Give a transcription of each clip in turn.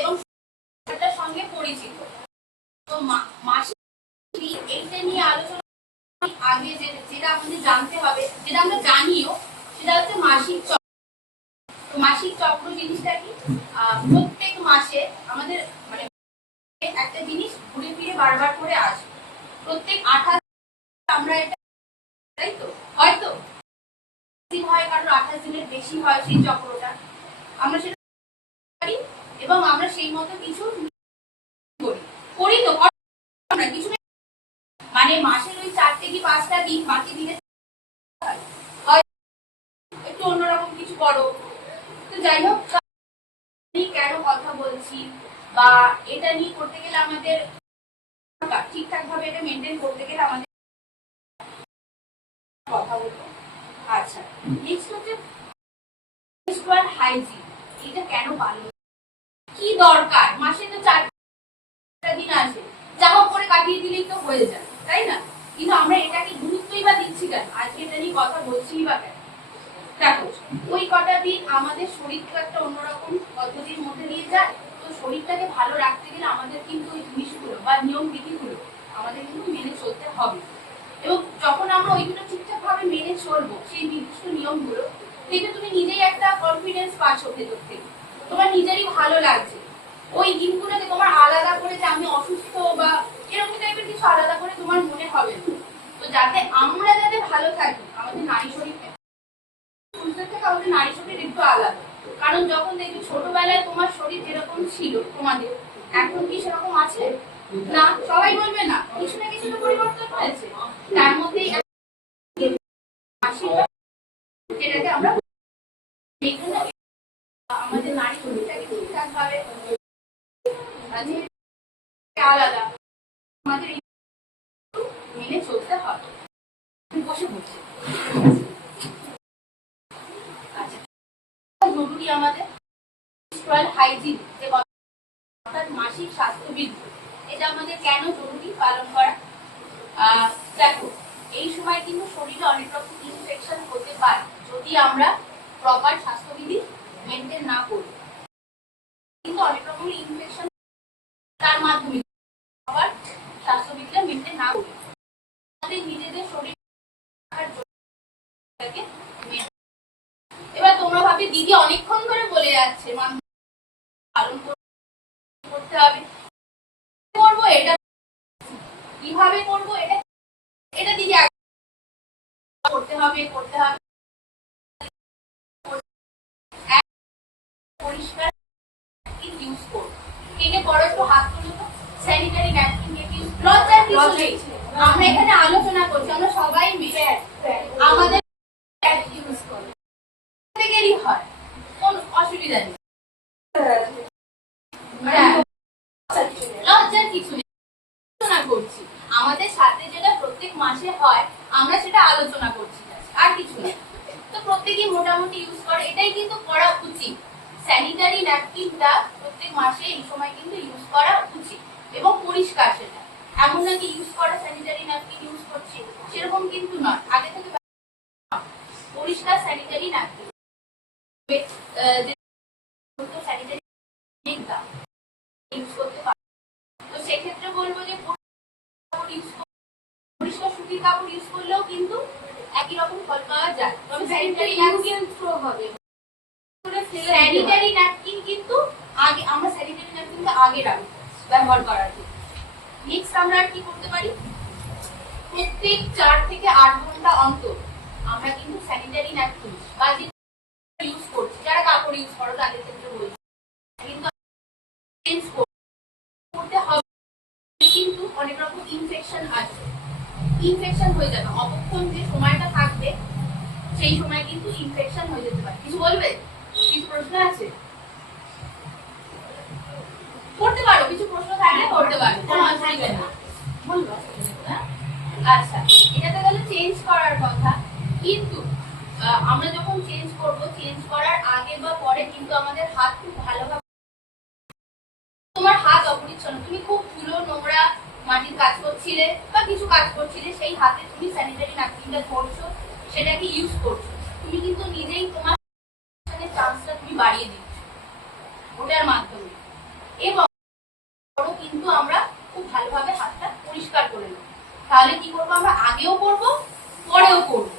এবং সেটার সঙ্গে পরিচিত। তো মাসিক এইটা নিয়ে আলোচনা আগে যেটা আমাদের জানতে হবে, যেটা আমরা জানিও, সেটা হচ্ছে মাসিক চক্র। মাসিক চক্র জিনিসটা কি? প্রত্যেক মাসে আমাদের মানে একটা জিনিস ঘুরে ফিরে বারবার করে আসে। প্রত্যেক 28 আমরা এটা, তাই তো? হয়তো হয় কারণ 28 দিনের বেশি হয় সেই চক্রটা, আমরা সেটা করি এবং আমরা সেই মতো কিছু করি তো আমরা কিছু মানে মাসের ওই 4 কি 5টা দিন বাকি দিনে একটু অন্যরকম কিছু করো। তো যাই হোক, কেন কথা বলছি বা এটা নিয়ে করতে গেলে আমাদের ঠিকঠাক ভাবে এটা মেনটেন করতে গেলে আমাদের কথা বলবো। আচ্ছা, নেক্সট হচ্ছে মেনস্ট্রুয়াল হাইজিন। এটা কেন পালন, কি দরকার? মাসে তো 4টা দিন আসে, যা হোক করে কাটিয়ে দিলেই তো হয়ে যায়, তাই না? কিন্তু আমরা এটাকে গুরুত্বই বা দিচ্ছি কেন? আজকে এটা নিয়ে কথা বলছি বা কেন? দেখো, ওই কটা দিন আমাদের শরীরটা একটা অন্যরকম পদ্ধতির মধ্যে দিয়ে যায়। তো শরীরটাকে ভালো রাখতে গেলে আমাদের কিন্তু ওই জিনিসগুলো বা নিয়ম বিধিগুলো আমাদের কিন্তু মেনে চলতে হবে। এবং যখন আমরা ওইগুলো ঠিকঠাক ভাবে মেনে চলবো, সেই নির্দিষ্ট নিয়মগুলো, দেখবে তুমি নিজেই একটা কনফিডেন্স পাচ্ছ ভেতর থেকে, তোমার নিজেরই ভালো লাগছে। ওই দিনগুলোকে তোমার আলাদা করে যে আমি অসুস্থ বা এরকম টাইপের কিছু আলাদা করে তোমার মনে হবে না। তো যাতে আমরা যাতে ভালো থাকি, আমাদের নারী শরীর থেকে আমাদের নারী শরীর একটু আলাদা। কারণ যখন দেখবি ছোটবেলায় তোমার শরীর যেরকম ছিল তোমাদের, এখন কি সেরকম আছে? না, সবাই বলবে না, কিছু না কিছু তো পরিবর্তন হয়েছে। তার মধ্যে যেটাকে আমরা আমাদের নারী শরীরটাকে ঠিকঠাক ভাবে আলাদা আমাদের মেনে চলতে হবে। বসে পড়ছে জরুরি আমাদের মেনস্ট্রুয়াল হাইজিন, যে অর্থাৎ মাসিক স্বাস্থ্যবিধি, এটা আমাদের কেন জরুরি পালন করা? দেখো, এই সময় কিন্তু শরীরে অনেক রকম ইনফেকশন হতে পারে যদি আমরা প্রপার স্বাস্থ্যবিধি মেনটেন না করি। কিন্তু অনেক রকম ইনফেকশন তার মাধ্যমে আবার স্বাস্থ্যবিধিটা মেনটেন না করি আমাদের নিজেদের শরীর। এবার তোমরা ভাবে দিদি অনেকক্ষণ ধরে বলে যাচ্ছে পালন করতে হবে, করবো এটা কিভাবে করবো, এটা এটা দিদি করতে হবে পরিষ্কার ইউজ করবো। কে কে করো একটু হাত তুলো তো। স্যানিটারি ন্যাপকিন ইউজ, লজ্জার কিছু নেই, আমরা এখানে আলোচনা করছি, আমরা সবাই মিলে আমাদের ইউজ করবো, প্রত্যেকেরই হয়, কোন অসুবিধা নেই, লজ্জার কিছু নেই। আলোচনা করছি আমাদের সাথে যেটা প্রত্যেক মাসে হয়, আমরা সেটা আলোচনা করছি, আর কিছু নেই। তো প্রত্যেকেই মোটামুটি ইউজ করে, এটাই কিন্তু করা উচিত। স্যানিটারি ন্যাপকিনটা প্রত্যেক মাসে এই সময় কিন্তু ইউজ করা উচিত এবং পরিষ্কার। সেটা এমন নাকি ইউজ করা স্যানিটারি ন্যাপকিন ইউজ করছি সেরকম কিন্তু নয়, আগে থেকে পরিষ্কার স্যানিটারি ন্যাপকিন স্যানিটারি ইউজ করতে পারো। তো সেক্ষেত্রে বলবো যে পরিষ্কার সুতির কাপড় ইউজ করলেও কিন্তু একই রকম ফল পাওয়া যায়। তবে স্যানিটারি ন্যাপকিন থ্রো হবে, স্যানিটারি ন্যাপকিন কিন্তু আগে, আমরা স্যানিটারি ন্যাপকিনকে আগে রাখবো ব্যবহার করার জন্য। নেক্সট আমরা আর কি করতে পারি? প্রত্যেক 4 থেকে 8 ঘন্টা অন্তর আমরা কিন্তু স্যানিটারি ন্যাপকিন বা যে ইউজ করছি, যারা কাপড় ইউজ করো তাদের ক্ষেত্রে বলছি, কিন্তু চেঞ্জ করতে হবে। কিন্তু অনেক রকম ইনফেকশন আছে, ইনফেকশন হয়ে যাবে অপক্ষণ যে সময়টা থাকবে সেই সময় কিন্তু ইনফেকশন হয়ে যেতে পারে। কিছু বলবে? কিছু প্রশ্ন আছে? করতে পারো, কিছু প্রশ্ন থাকলে করতে পারো, কোনো অসুবিধা নেই, বলবো। আচ্ছা, এটা তো গেল চেঞ্জ করার কথা। কিন্তু আমরা যখন চেঞ্জ করব, চেঞ্জ করার আগে বা পরে কিন্তু আমাদের হাত খুব ভালোভাবে, তোমার হাত অপরিচ্ছন্ন, তুমি খুব ধুলো নোংরা মাটির কাজ করছিলে বা কিছু কাজ করছিলে, সেই হাতে তুমি স্যানিটারি ন্যাপকিনটা ধরছো, সেটাকে ইউজ করছো, তুমি কিন্তু নিজেই তোমার চান্সটা তুমি বাড়িয়ে দিচ্ছ ওটার মাধ্যমে। তাহলে কি করবো আমরা, আগেও করবো পরেও করবো।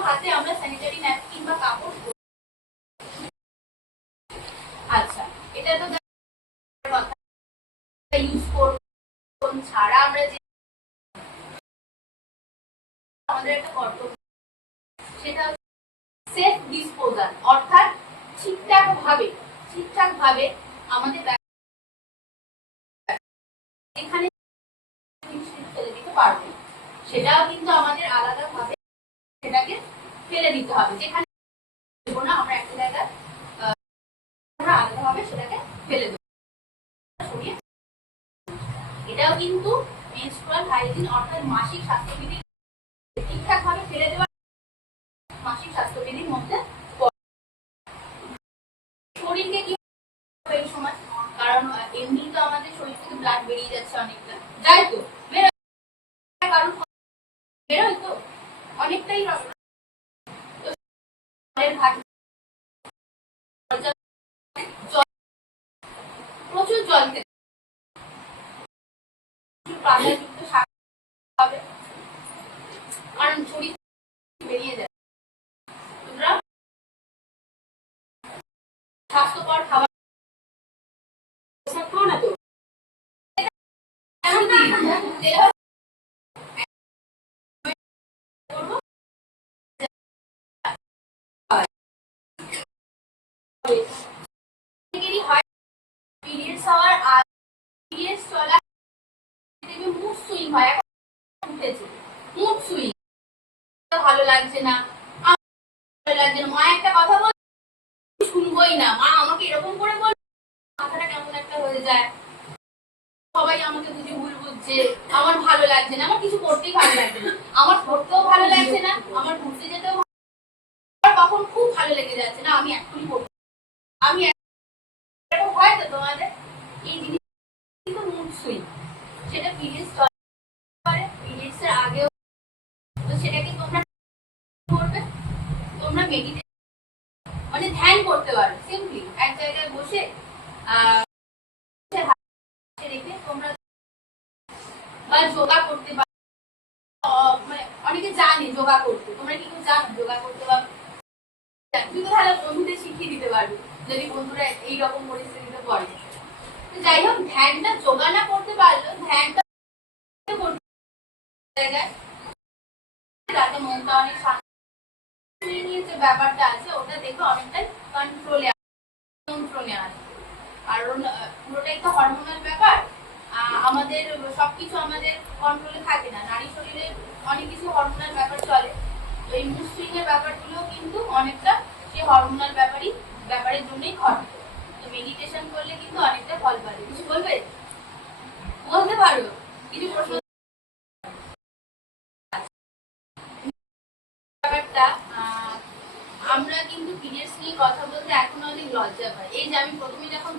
হাতে আমরা স্যানিটারি ন্যাপকিন বা কাপড়। আচ্ছা, এটা তো ইউজ করব ছাড়া আমরা যে আমাদের একটা কর্তব্য, সেটা সেফ ডিসপোজাল, অর্থাৎ ঠিকঠাক ভাবে আমাদের এখানে ফেলে দিতে পারবে, সেটাও কিন্তু আমাদের আলাদা ভাবে সেটাকে ফেলে দিতে হবে। যেখানে না আমরা একটা জায়গায় আলাদা ভাবে সেটাকে ফেলে দেবো। এটাও কিন্তু মেনস্ট্রুয়াল হাইজিন অর্থাৎ মাসিক স্বাস্থ্যবিধি ঠিকঠাক ভাবে ফেলে দেওয়া মাসিক স্বাস্থ্যবিধির মধ্যে শরীরকে কি এই সময়, কারণ এমনি তো আমাদের শরীর থেকে ব্লাড বেরিয়ে যাচ্ছে অনেকটা, যাই তো কারণ বেরোয় তো অনেকটাই প্রচুর জল খেতে পাতাযুক্ত শাক খাবে, কারণ শরীর বেরিয়ে যায়। তোমরা স্বাস্থ্যকর খাবার খাও না তো, ভালো লাগছে না, মা একটা কথা বল শুনবোই না, মা আমাকে এরকম করে বল, মাথাটা কেমন একটা হয়ে যায়, সবাই আমাকে বুঝে ভুল বুঝছে, আমার ভালো লাগছে না, আমার কিছু করতেই ভালো লাগছে না, আমার পড়তেও ভালো লাগছে না, আমার ঘুরতে যেতেও কখন খুব ভালো লেগে যাচ্ছে না, আমি এক্ষুনি পড়বো, আমি এরকম হয় তো তোমাদের এই জিনিস কিন্তু মুড সুইং, সেটা পিরিয়ডস করে, পিরিয়ডস এর আগেও, তো সেটাকে তোমরা করবে, তোমরা মেডিটেশন মানে ধ্যান করতে পারো, সিম্পলি এক জায়গায় বসে রেখে তোমরা বা যোগা করতে পারো, মানে অনেকে জানে যোগা করতে, তোমরা কি কেউ জানো যোগা করতে পারো? তুই তো তাহলে বন্ধুদের শিখিয়ে দিতে পারবি যদি বন্ধুরা এইরকম পরিস্থিতিতে পড়ে। যাই হোক, ধ্যানটা যোগা না করতে পারলো, ধ্যানটা যাতে মনটা অনেক শান্ত নিয়ে যে ব্যাপারটা আছে ওটা দেখে অনেকটাই কন্ট্রোলে নিয়ন্ত্রণে আসে, কারণ পুরোটাই তো হরমোনাল ব্যাপার, আমাদের সবকিছু আমাদের কন্ট্রোলে থাকে না, নারী শরীরে অনেক কিছু হরমোনাল ব্যাপার চলে, তো এই মুড সুইং এর ব্যাপারগুলো কিন্তু অনেকটা সেই হরমোনাল ব্যাপারের জন্যই ঘটে। তো মেডিটেশন করলে কিন্তু অনেকটা ফল পাবে। কিছু বলবে, বলতে পারো কিছু প্রশ্ন? ব্যাপারটা আমরা কিন্তু পিরিয়ডস নিয়ে কথা বলতে এখনো অনেক লজ্জা পাই। এই যে আমি প্রথমে যখন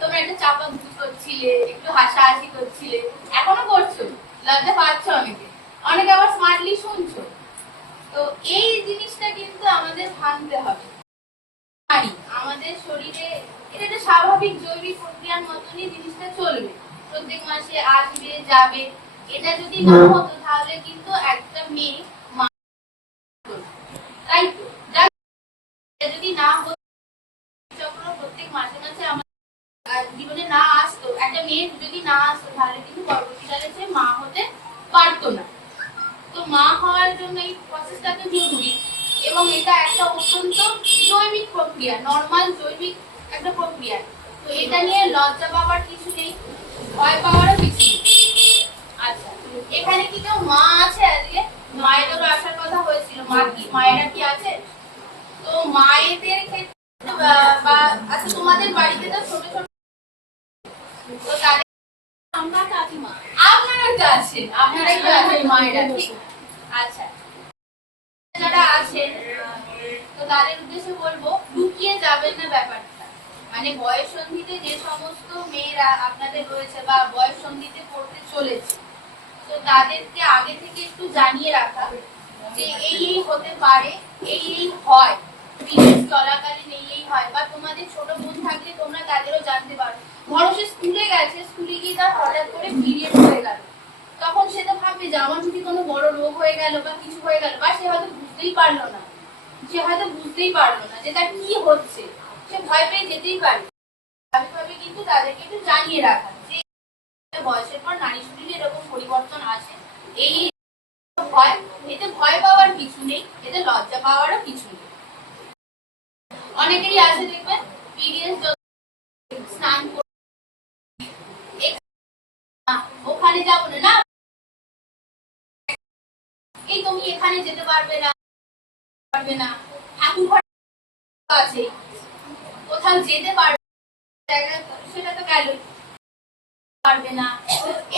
তোমরা একটা চাপা বুঝ করছিলে, একটু হাসাহাসি করছিলে, এখনো করছো, লজ্জা পাচ্ছ অনেকে আবার স্মার্টলি শুনছো, তো এই জিনিসটা কিন্তু আমাদের ভাঙতে হবে। আমাদের শরীরে এটা একটা স্বাভাবিক জৈবিক প্রক্রিয়ার মতনই জিনিসটা চলবে, প্রত্যেক মাসে আসবে যাবে, এটা যদি না হতো তাহলে কিন্তু একটা মেয়ে, তাই তো যদি না হতো চক্র প্রত্যেক মাসে মাসে আমার জীবনে না আসতো, একটা মেয়ে যদি না আসতো তাহলে কিন্তু পরবর্তীকালে সে মা হতে পারতো না। তো মা হওয়ার জন্য এই প্রসেসটা তো জরুরি, এবং এটা একটা অত্যন্ত জৈবিক প্রক্রিয়া, নর্মাল জৈবিক একটা প্রক্রিয়া, তো এটা নিয়ে লজ্জা পাওয়ার কিছু নেই, ভয় পাওয়ারও কিছু নেই। আচ্ছা, এখানে কি কেউ মা আছে আজকে? মায়েদেরও আসার কথা হয়েছিল, মায়েরা কি আছে? তো মায়েদের ক্ষেত্রে বা আচ্ছা তোমাদের বাড়িতে তো ছোট ছোট, তো তাদের আমরা কাকিমা, আপনারা তো আছেন, আপনারাই তো আছেন মায়েরা, ঠিক? আচ্ছা, যারা আছেন তো তাদের উদ্দেশ্যে বলবো লুকিয়ে যাবেন না ব্যাপারটা, মানে বয়স সন্ধিতে যে সমস্ত মেয়েরা আপনাদের রয়েছে বা বয়স সন্ধিতে পড়তে চলেছে, তো তাদেরকে আগে থেকে একটু জানিয়ে রাখা যে এই হতে পারে, এই হয়, পিরিয়ড চলাকালীন এই হয়, বা তোমাদের ছোট বোন থাকলে তোমরা তাদেরও জানতে পারো। ধরো সে স্কুলে গেছে, স্কুলে গিয়ে তার হঠাৎ করে পিরিয়ড হয়ে গেল, তখন সে তো ভাববে যে আমার যদি কোনো বড় রোগ হয়ে গেল বা কিছু হয়ে গেল, বা সে হয়তো বুঝতেই পারলো না যে তার কি হচ্ছে, সে ভয় পেয়ে যেতেই পারে। স্বাভাবিকভাবে কিন্তু তাদেরকে একটু জানিয়ে রাখা যে বয়সের পর নারী শরীরে এরকম পরিবর্তন আসে। এই ভয়, এতে ভয় পাওয়ার কিছু নেই, এতে লজ্জা পাওয়ারও কিছু নেই। অনেকেরই আছে দেখবেন পিরিয়ড স্নান ওখানে যাবো না, এই তুমি এখানে যেতে পারবে না, ঠাকুর ঘর আছে, কোথাও যেতে পারবে সেটা তো গেল পারবে না।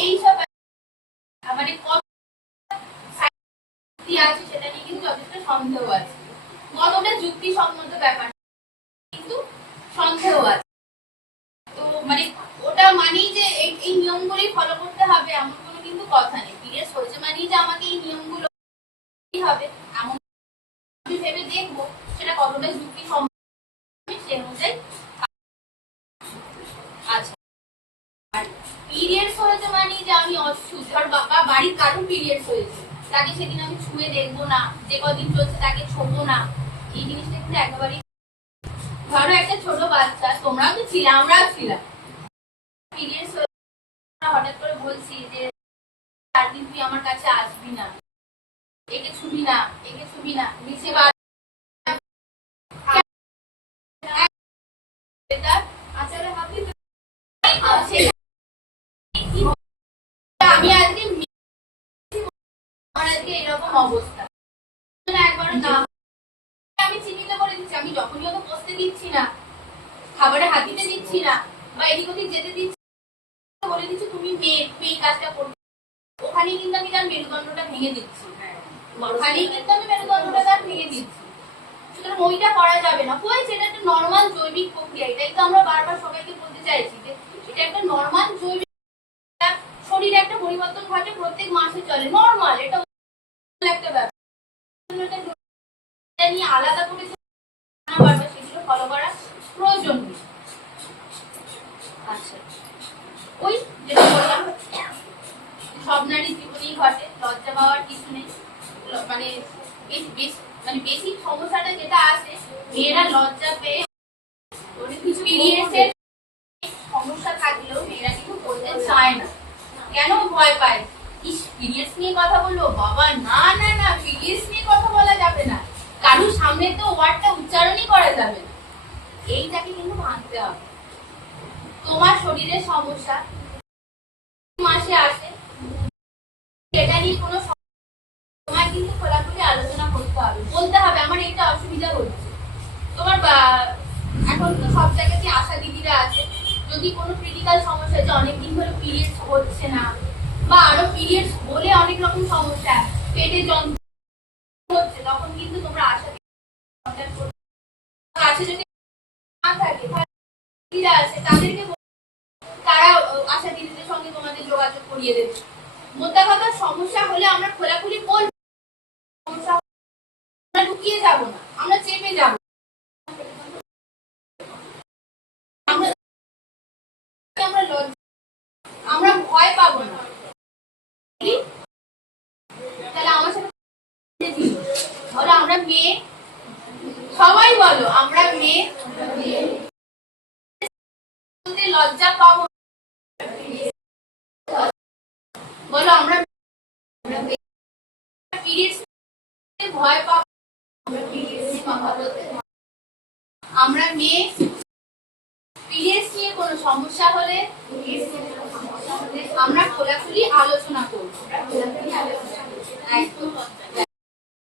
এইসব মানে আছে, সেটা নিয়ে কিন্তু যথেষ্ট সন্দেহ আছে। কতটা যুক্তিসম্মত ব্যাপার কিন্তু সন্দেহ আছে। তো মানে ওটা মানেই যে এই নিয়মগুলোই ফলো করতে হবে এমন কোনো কিন্তু কথা নেই। পিরিয়ড হয়েছে মানেই যে আমাকে এই নিয়মগুলো হবে এমন, আমি ভেবে দেখবো সেটা কতটা যুক্তিসম্মত সে অনুযায়ী। আচ্ছা, পিরিয়ডস হয়েছে মানে যে আমি অসুস্থ, বা বাড়ির কারো পিরিয়ডস হয়েছে, তাকে সেদিন আমি ছুঁয়ে দেখবো না, যে কদিন চলছে তাকে ছোবো না, এই জিনিসটা কিন্তু একেবারেই। ধরো একটা ছোট বাচ্চা, তোমরাও তো ছিলে, আমরাও ছিলাম, পিরিয়ডস হঠাৎ করে বলছি যে 4 দিন তুই আমার কাছে আসবি না, একে ছুবি না, নিচে আমি আজকে এরকম অবস্থা একবারও না, আমি চিহ্নিত করে দিচ্ছি। আমি যখনই ওকে বসতে দিচ্ছি না, খাবারে হাত দিতে দিচ্ছি না, বা এদিক ওদিক যেতে দিচ্ছি, বলে দিচ্ছি তুমি মেয়ে, তুমি এই কাজটা করবে, ওখানেই কিন্তু আমি তার মেরুদণ্ডটা ভেঙে দিচ্ছি। সুতরাং ওইটা করা যাবে না। হয়েছে, এটা একটা নর্মাল জৈবিক প্রক্রিয়া, এটাই তো আমরা বারবার সবাইকে বলতে চাইছি যে এটা একটা নর্মাল জৈবিক, শরীরে একটা পরিবর্তন ঘটে, প্রত্যেক মাসে চলে, নর্মাল, এটা একটা ব্যাপার। নিয়ে আলাদা করে সেগুলো ফলো করা প্রয়োজন নেই। আচ্ছা, ওই যেটা বললাম সব নারীর জীবনেই ঘটে, লজ্জা পাওয়ার কিছু নেই। মানে বেসিক সমস্যাটা যেটা আছে, মেয়েরা লজ্জা পেয়ে পিরিয়ডসের সমস্যা থাকলেও মেয়েরা কিন্তু বলতে চায় না। কেন ভয় পায়? পিরিয়ডস নিয়ে কথা বলবো, বাবা না না না, পিরিয়ডস নিয়ে কথা বলা যাবে না, কারুর সামনে তো ওয়ার্ডটা উচ্চারণই করা যাবে না। এইটাকে কিন্তু ভাঙতে হবে। তোমার শরীরের সমস্যা মাসে আসে, সেটা নিয়ে কোনো তোমার কিন্তু খোলাখুলি আলোচনা করতে হবে, বলতে হবে আমার এটা অসুবিধা হচ্ছে। তোমার এখন তো সব জায়গাতে আশা দিদিরা আছে, যদি কোনো ক্রিটিক্যাল সমস্যা, যে অনেকদিন ধরে পিরিয়ডস হচ্ছে না, বা আরো পিরিয়ডস বলে অনেক রকম সমস্যা, পেটে যন্ত্রণা হচ্ছে, তখন কিন্তু তোমরা আশা কাছে যদি না থাকে, দিদিরা আছে তাদেরকে, তারা আশা দিদিদের সঙ্গে তোমাদের যোগাযোগ করিয়ে দেবে। মোদ্দা কথা, সমস্যা হলে আমরা খোলাখুলি বলবো, সমস্যা আমরা লুকিয়ে যাব না, আমরা চেপে যাব, আমরা ভয় পাবো না। তাহলে আমার সাথে বলো, আমরা মেয়ে, সবাই বলো আমরা মেয়ে, লজ্জা পাবো, বলো আমরা ভয় পাবো, আমরা মেয়ে, পিরিয়ডস নিয়ে কোনো সমস্যা হলে আমরা খোলাখুলি আলোচনা করবো।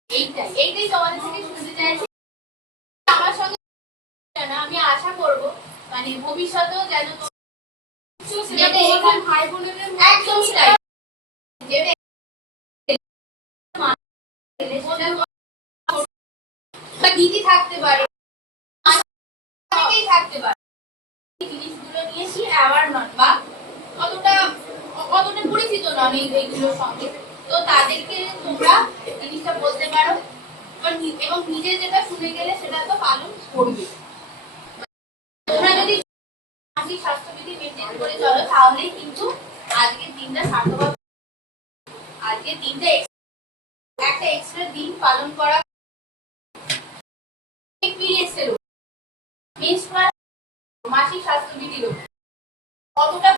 এইটাই তোমাদের থেকে শুনতে চাইছি। আমার সঙ্গে আমি আশা করবো মানে ভবিষ্যতেও যেন ভাই বোনেদের একদমই তাই, দিদি থাকতে পারে, থাকতে পারে, জিনিসগুলো নিয়ে কি অ্যাওয়ার নন, বা অতটা পরিচিত নন এইগুলোর সঙ্গে, তো তাদেরকে তোমরা জিনিসটা বলতে পারো এবং নিজে যেটা শুনে গেলে সেটা তো পালন করবে। তোমরা যদি মাসিক স্বাস্থ্যবিধি মেনটেন করে চলো তাহলেই কিন্তু আজকের দিনটা সার্থক। আজকের দিনটা একটা এক্সট্রা দিন পালন করা পিরিয়ডসের মেনস্ট্রুয়াল মাসিক স্বাস্থ্যবিধির কতটা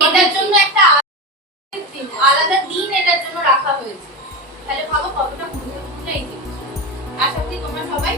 এটার জন্য একটা আলাদা দিন এটার জন্য রাখা হয়েছে। তাহলে ভাবো কতটা গুরুত্বপূর্ণ এই জিনিস। আশা করি তোমরা সবাই